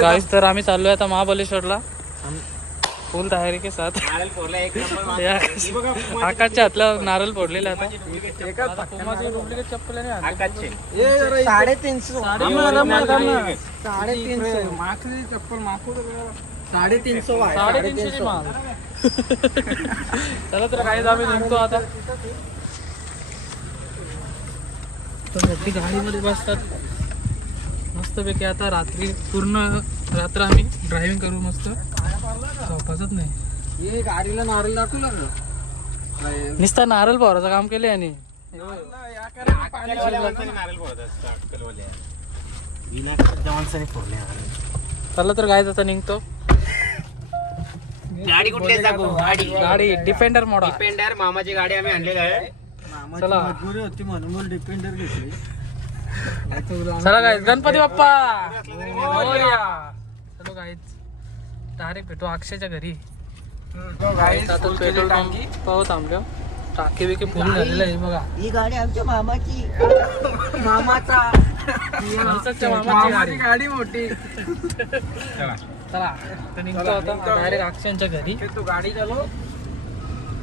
गाईस तर आम्ही चाललोय आता महाबलेश्वरला फुल तयारी के साथ. आकाशच्या हातला नारळ फोडलेला आता. डुप्लिकेट चप्पल आहे. 350 350 माल. चला तर काही आम्ही निघतो आता. तर मोठी गाडीमध्ये बसतात मस्तपैकी. आता रात्री पूर्ण रात्र आम्ही ड्रायव्हिंग करू. मस्त झोपायचंच नाही. हे गाडीला नारळ दाखवू लागलं. नुसता नारळ पोराचं काम केले आणि चला तर काय आता निघतो. गाडी कुठली गाडी डिफेंडर मॉडेल. डिपेंडर मामाची गाडी आम्ही आणलेली आहे. चला मजबुरी होती म्हणून डिपेंडर घेतली. चला गाईज गणपती बाप्पा. चलो गाईज डायरेक्ट भेटू अक्षयच्या घरी. पेट्रोल पंप पाहू थांबलो. टाकी बिकी फुल झालेलं आहे बघा. ही गाडी आमच्या मामाची. मामाचा मामाची गाडी मोठी. चला तर निघतो आता डायरेक्ट अक्षयांच्या घरी. तू गाडी चालव,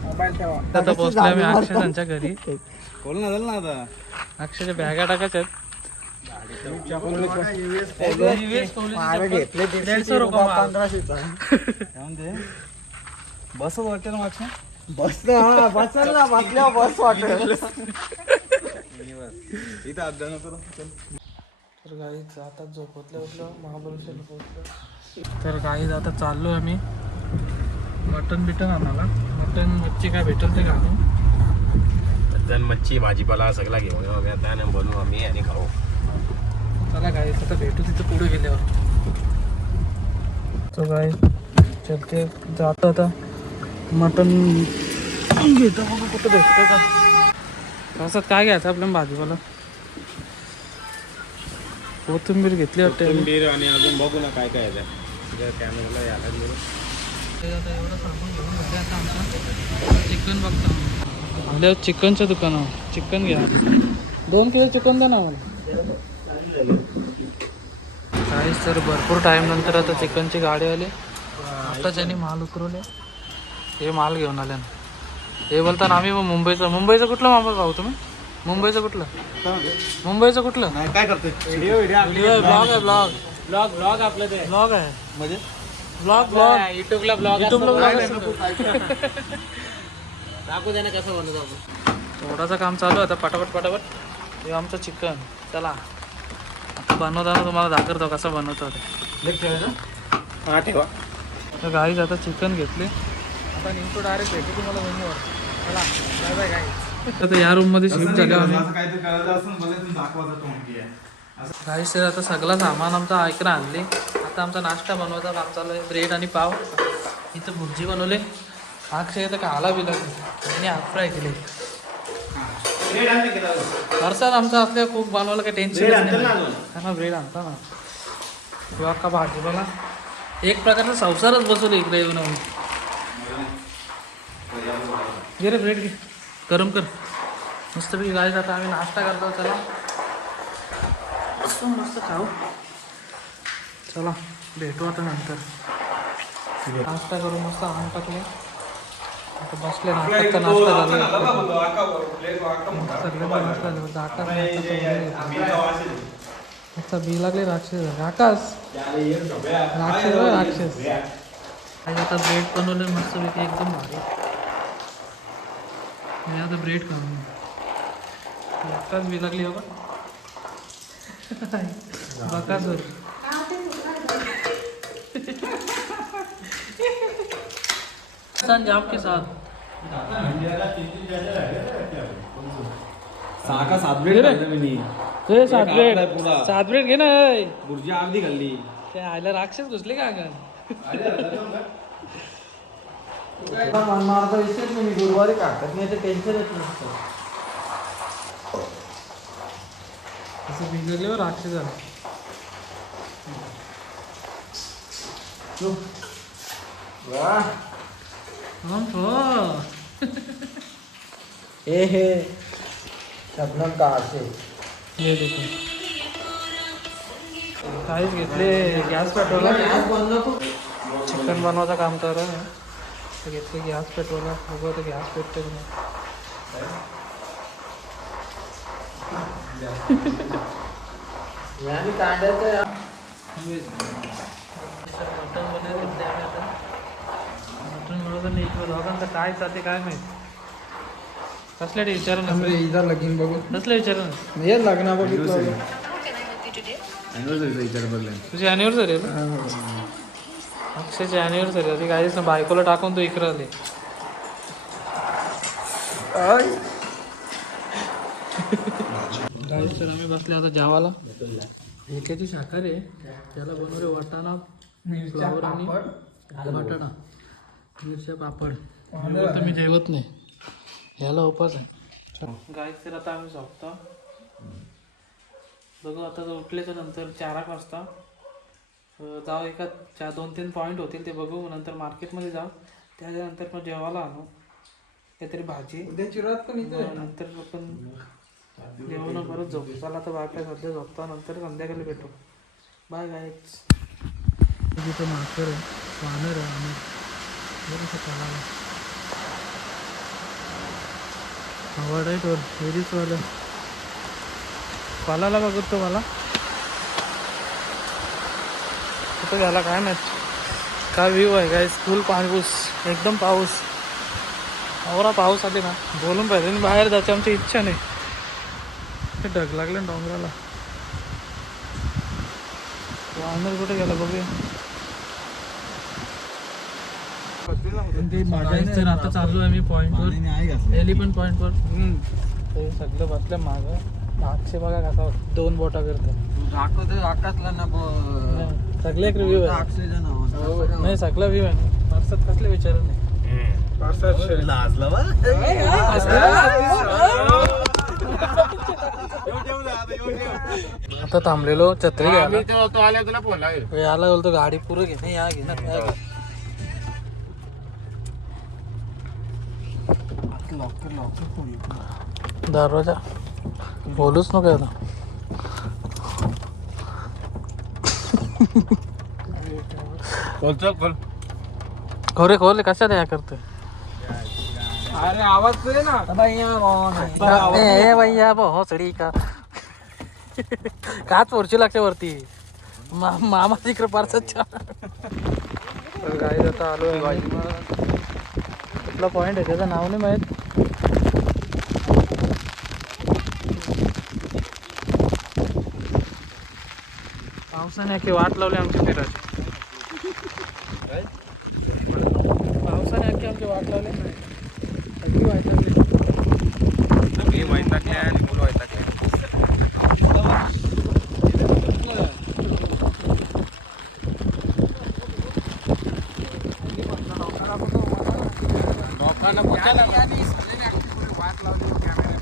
मोबाईल ठेवा. आता पोहोचलोय मी अक्षयांच्या घरी. बोल ना, ना आता अक्षयच्या बॅगा टाकायच्या आहेत. घेतले 150 रुपये. 1500. बस वाटेल मागच्या बस ना. बसल ना, बसल्यावर बस वाटेल. इथं अभ्यास करू. तर गाईज आता झोपतलं उठलं महाबळेश्वरला पोहोचलं. तर गाईज आता चाललो आम्ही मटन बिटन आम्हाला. मटन मच्छी काय भेटेल ते घालू. मटन मच्छी भाजीपाला सगळा घेऊन येऊ आम्ही आता आणि बनवू आम्ही आणि खाऊ. चला गाईज आता भेटू तिथं पुढे गेल्यावर. तो गाईज चलते जातो आता मटन घेतो. बघा कुठं भेटतं का. असं काय घ्यायचं आपल्या भाजीपाला. कोथिंबीर घेतली वाटते. कोथिंबीर आणि अजून बघू ना काय काय आहे कॅमेराला यायला गेलो. एवढं सामान घेऊन झाले आता आमचं. चिकन बघतो आल्यावर चिकनच्या दुकानावर. चिकन घ्या 2 किलो चिकन द्या ना मला. काहीच तर भरपूर टाईम नंतर आता चिकनची गाडी आली. आता ज्यांनी माल उतरवले हे माल घेऊन आले. हे बोलताना आम्ही मग मुंबईचं कुठलं माल भाऊ तुम्ही? मुंबईचं कुठलं? मुंबईचं कुठलं? काय करतोय? ब्लॉग आहे. ब्लॉग आपलं ते ब्लॉग आहे म्हणजे ब्लॉग युट्यूबला ब्लॉग दाखवू द्या ना कसं बनवतो आपण. थोडासा काम चालू आहे आता. पटापट हे आमचं चिकन. चला आता बनवताना तुम्हाला दाखवतो कसं बनवतो ते. हा ठेवा. तर गाईज आता चिकन घेतले. आता निघतो डायरेक्ट भेटू तुम्हाला रूमवर. चला बाय बाय गाईज. आता या रूममध्ये शिफ्ट झाल्यावर गाईज तर आता सगळं सामान आमचं ऐकणं आणले. आता आमचा नाश्ता बनवायचा काम चालू आहे. ब्रेड आणि पाव. इथं भुर्जी बनवले. अक्षय तर खाला बी लागले आणि हाफ फ्राय केले. खर्चात आमचा असल्या खूप बनवायला काही टेन्शन नाही. ब्रेड आणता ना किंवा का भाजीपाला. एक प्रकारचा संसारच बसवलं इकडे येऊन. घे रे ब्रेड घे गरम कर मस्तपैकी. गाईज आता आम्ही नाश्ता करतो. चला मस्त खाऊ. चला भेटू आता नंतर. नाश्ता करू मस्त आम टाकले. आता बसले नाश्ता झाला. सगळ्यांचा नाश्ता झाला. बी लागले राक्षस. राक्षस आता ब्रेड बनवलं मस्तपैकी एकदम भारी. मी आता ब्रेड खाऊन आत्ताच बी लागली बघा. बकासूर जाम के साथ 7 ब्रेड खाल्ले. 7 ब्रेड घे ना. बुर्जी अर्धी खाल्ली. ते आयला राक्षस घुसले का अंगण. मारता विषयच नाही. गुरुवारी काढतात नाही तर टेन्शन येत नसतं. असं बिघडल्यावर राक्षस झाला. हे शबनम का असे. ये देखो काहीच घेतले गॅस पेट्रोल चिकन बनवायचं काम कर घेतले गॅस पेट्रोल बघू तर गॅस पेटते मटन बरोबर नाही इकडं दोघांचं काय चालते काय माहित कसल्या विचार इथं लगीन बघू कसलं विचार हे लग्न बघितलं तुझी अॅनिव्हर्सरी आहे ना अक्षयची अॅनिव्हर्सरी होती काहीच ना बायकोला टाकून तू इकडं आले गाईस तर आम्ही बसले आता जेवायला ह्याची साखर आहे त्याला बनवले वाटाणा फ्लावर आणि वाटाणा मिरच्या पापड तर मी जेवत नाही ह्याला उपास आहे गाईस तर आता आम्ही झोपतो बघू आता उठल्याच्या नंतर 4 वाजता जाऊ एका 2-3 पॉईंट होतील ते बघू नंतर मार्केटमध्ये जाऊ त्याच्यानंतर पण जेवायला आणू काहीतरी भाजी नंतर आपण जेवण परत झोप चला तर बाय सध्या झोपता नंतर संध्याकाळी भेटू बाय गाईज तिथं माकर आहे वानर आहे आम्ही बरं चालायला आवड आहे टोर हेरीच वाला पालाला बघत तो मला कुठं झाला काय माहित काय व्ह्यू आहे काय फुल पाऊस एकदम पाऊस आवरा पाऊस आले ना बोलून पाहिजे आणि बाहेर जायची आमची इच्छा नाही ते ढग लागले ना डोंगराला वानर कुठे गेला बघूया तर आता चालू आहे मी पॉईंटवर एली पण पॉईंटवर ते सगळं बसलं मागं अक्षय बघा कसा 2 बोटा करतो आकाशला ना सगळे एक रिव्ह्यू आहे नाही सगळा व्ह्यू आहे पार्सत कसले विचार नाही आता थांबलेलो छत्री घ्यायला तुला फोन लागेल याला बोलतो गाडी पुरं घे नाही या घे ना या घे दरवाजा बोलूच नको आता खोरे खोले कशात या करतोय अरे आवाज दे ना भैया भोसडी का काच वरची लागते वरती मामा तिकडे पार्सच गाडी आता आलो आहे कुठला पॉईंट आहे त्याचं नाव नाही माहीत पावसाने अख्खी वाट लावली आमची फिरायची पावसाने अख्खी आमची वाट लावली अगदी वाईट लागली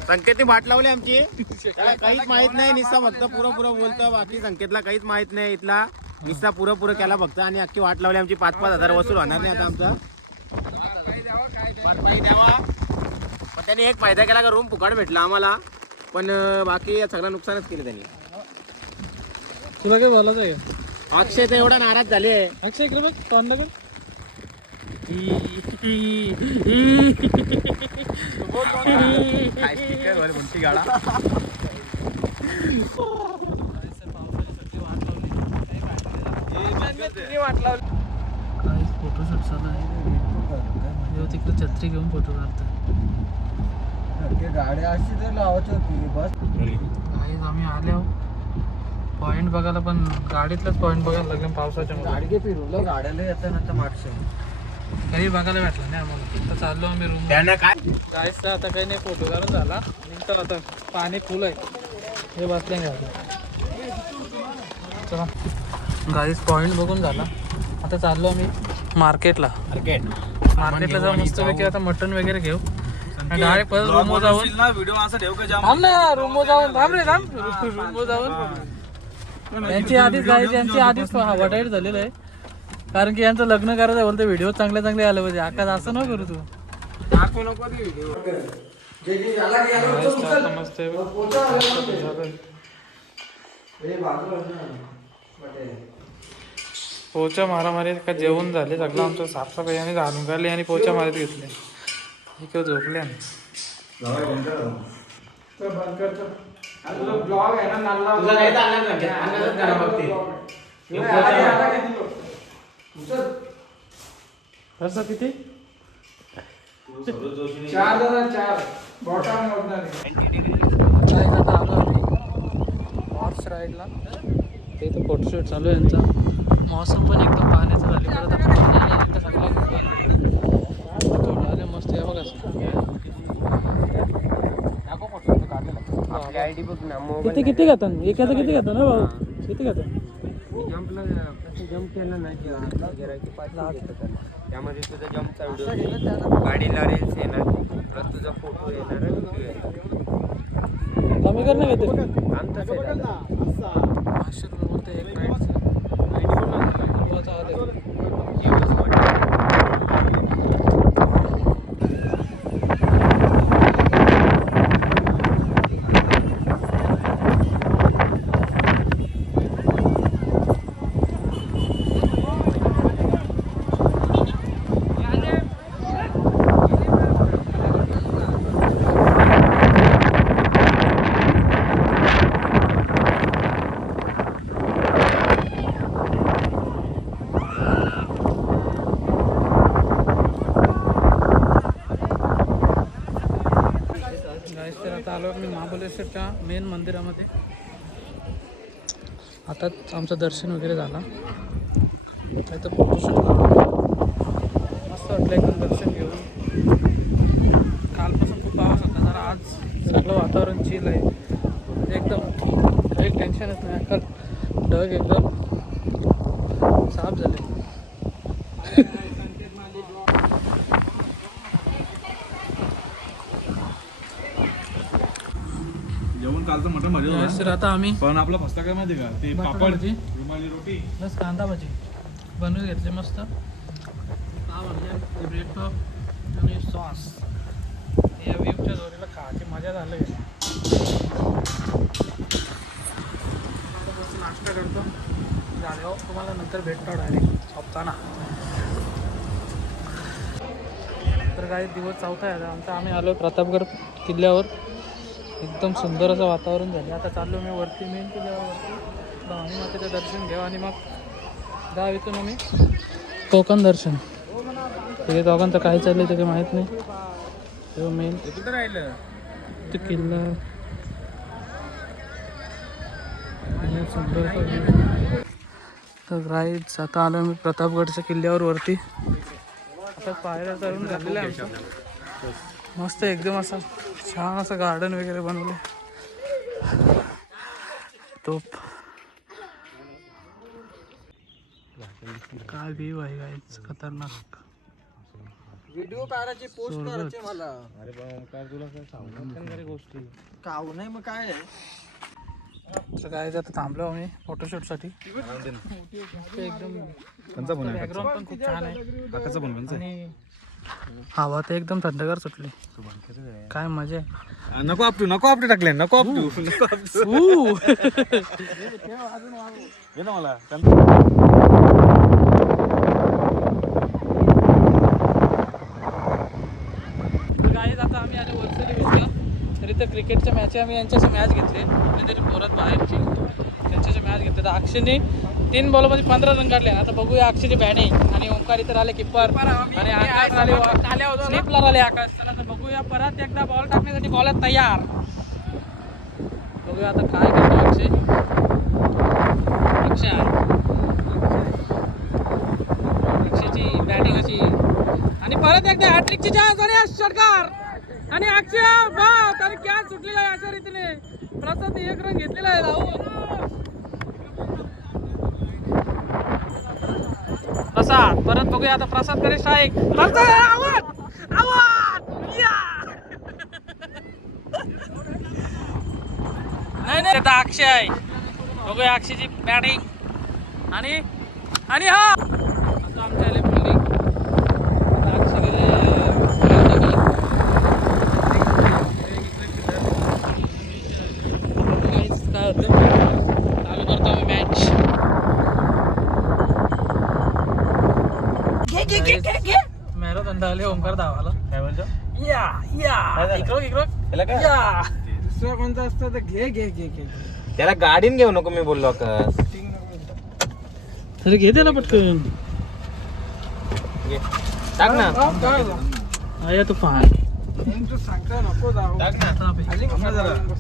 संकेतने वाट लावली आमची त्याला काहीच माहित नाही निस्सा फक्त पुरं बोलतो बाकी संकेतला काहीच माहित नाही इथला निस्सा पुरं केला फक्त आणि अख्खी वाट लावली आमची 5-5 हजार वसूल होणार नाही आता आमचा द्यावा पण त्यांनी एक फायदा केला का रूम फुकाट भेटला आम्हाला पण बाकी सगळं नुकसानच केलं त्यांनी तुला काय बोलायचं आहे का अक्षय तर एवढा नाराज झाले अक्षय इकडे बघ तोंड लागेल फोटोशूट चालू आहे तिकडे छत्री घेऊन फोटो काढतोय गाड्या अशी तर लावायची होती बस आम्ही आलो पॉईंट बघायला पण गाडीतलाच पॉईंट बघायला लागले पावसाच्या गाडी फिरवलं गाड्याला येतं ना तर मागचं काही बघायला भेटलं नाही आम्हाला आता चाललो आम्ही रूम त्यांना काय गाईसचा आता काही नाही फोटो काढून झाला निघतो आता पाणी फुल आहे हे बसले नाही आता चला गाईस पॉईंट बघून झाला आता चाललो आम्ही मार्केटला जाऊ मस्तपैकी आता मटन वगैरे घेऊ डायरेक्ट परत रूमवर जाऊन व्हिडिओ असं ठेव का थांब ना रूमवर जाऊन रूमवर जाऊन यांची आधीच वडाईट झालेलं आहे कारण की यांचं लग्न करायचं बोलते व्हिडिओ चांगले आले पाहिजे आकाश असं न करू तू मस्त पोचा मारामारी का जेवण झाले सगळं आमचं साफसफाई आणि घालून काढली आणि पोचा मारीत घेतले इकडे झोपले आम्ही. तुला नाही चालणार संकेत. अंदाजच करा फक्त. हे पोचा मार. कसं किती 4 बॉटम हॉर्स राईडला ते तर फोटोशूट चालू आहे यांचा. मौसम पण एकदम पाहण्याचं झाले थोडं आले मस्त आहे बघा. आयडी बघ ना. किती किती घेतात एकाचं किती घेतात ना भाऊ किती घेतात. जम्प केलं नाही त्यामध्ये तुझा जम्पचा व्हिडिओ गाडीला रील्स येणार प्लस तुझा फोटो येणार व्हिडिओ येणार. कमी कर ना घेते आमचं 500 रुपये बोलते एक राईडचं. तर आता आलो मी महाबळेश्वरच्या मेन मंदिरामध्ये. आताच आमचं दर्शन वगैरे झालं. तर फोटोशूट मस्त वाटलं एकदम दर्शन घेऊन. कालपासून खूप पाऊस होता जरा आज सगळं वातावरण चिल आहे म्हणजे एकदम काही टेन्शनच नाही. काल ढग एकदम साफ झाले. जेवण कालचं मटण भाजी होतं तर आता आम्ही पण आपला फस्ता काय माहिती का ते बटाटा पापड भाजी. रुमाली रोटी बस कांदा भाजी बनवून घेतले मस्त. पाव आणले ब्रेड पाव आणि सॉस. या व्ह्यूच्या जोडीला खायची मजा झाली. नाश्ता करतो झाल्यावर तुम्हाला नंतर भेटतो डायरेक्ट झोपताना. तर काही दिवस चौथा आहे आमचा. आम्ही आलो प्रतापगड किल्ल्यावर. एकदम सुंदर असं वातावरण झालं. आता चाललो मी वरती मेन किल्ल्यावर भवानी मातेचं दर्शन घ्यावं आणि मग जा इथून आम्ही कोकण दर्शन. तिथे दोघांचं काय चाललं ते काही माहीत नाही. तेव्हा मेन कुठं राहिलं ते किल्ला सुंदर view. तर राईट आता आलो मी प्रतापगडच्या किल्ल्यावर वरती. आता पायऱ्या चढून झालेल्या आहे आमचं. मस्त एकदम असं छान असं गार्डन वगैरे बनवले. तोप काय व्ह्यू आहे गाईच खतरनाक. व्हिडिओ काढायची पोस्ट सोडत. करायची मला. अरे काय तुला काय सांगू गोष्टी काव नाही मग काय आहे? तर काय आता थांबलो आम्ही फोटोशूटसाठी. एकदम त्यांचा पण बॅकग्राऊंड पण खूप छान आहे काकाचा पण आणि हवा तर एकदम थंडगार सुटली. काय मजा आहे. नको आपटू टाकले नको आपटू ये ना मला गाईज आता आम्ही आले वरसली भेटला. तर इथं क्रिकेटच्या मॅच आम्ही यांच्याशी मॅच घेतले कुठेतरी परत बाहेरची त्यांच्याशी मॅच घेतले. तर अक्षयने 3 बॉलमध्ये 15 रन काढले. आता बघूया अक्षयची बॅटिंग. आणि ओंकार इतर आले किप्पर आणि आकाश आले स्लिपला आले आकाश. चला तर बघूया परत एकदा बॉल टाकण्यासाठी बॉलर तयार. बघूया आता काय करतो अक्षय. अक्षयची बॅटिंग अशी आणि परत एकदा हॅट्रिकची चान्स आणि षटकार आणि अक्षय बा त्याने कॅच सुटलेला आहे अशा रीतीने. प्रसाद 1 रन घेतलेला आहे राहुल. प्रसाद परत बघूया आता प्रसाद करे स्ट्राईक. नाही आता अक्षय बघूया अक्षयची बॅटिंग आणि आणि हा आता आमच्या आले बॉलिंग. अक्षय गेले काय होतं चालू करतो आम्ही मॅच. मॅरेथॉन आले ओंकार धावाला. काय बोलतो या या इकडं त्याला काय या. दुसरं कोणतं असतं तर घे घे घे घे. त्याला गाडीन घेऊ नको मी बोललो आकाश. तरी घे त्याला पटकन. घे. टाक ना आया तू पाय तू सांगता नको जाऊ. टाक ना खाली बसा जरा.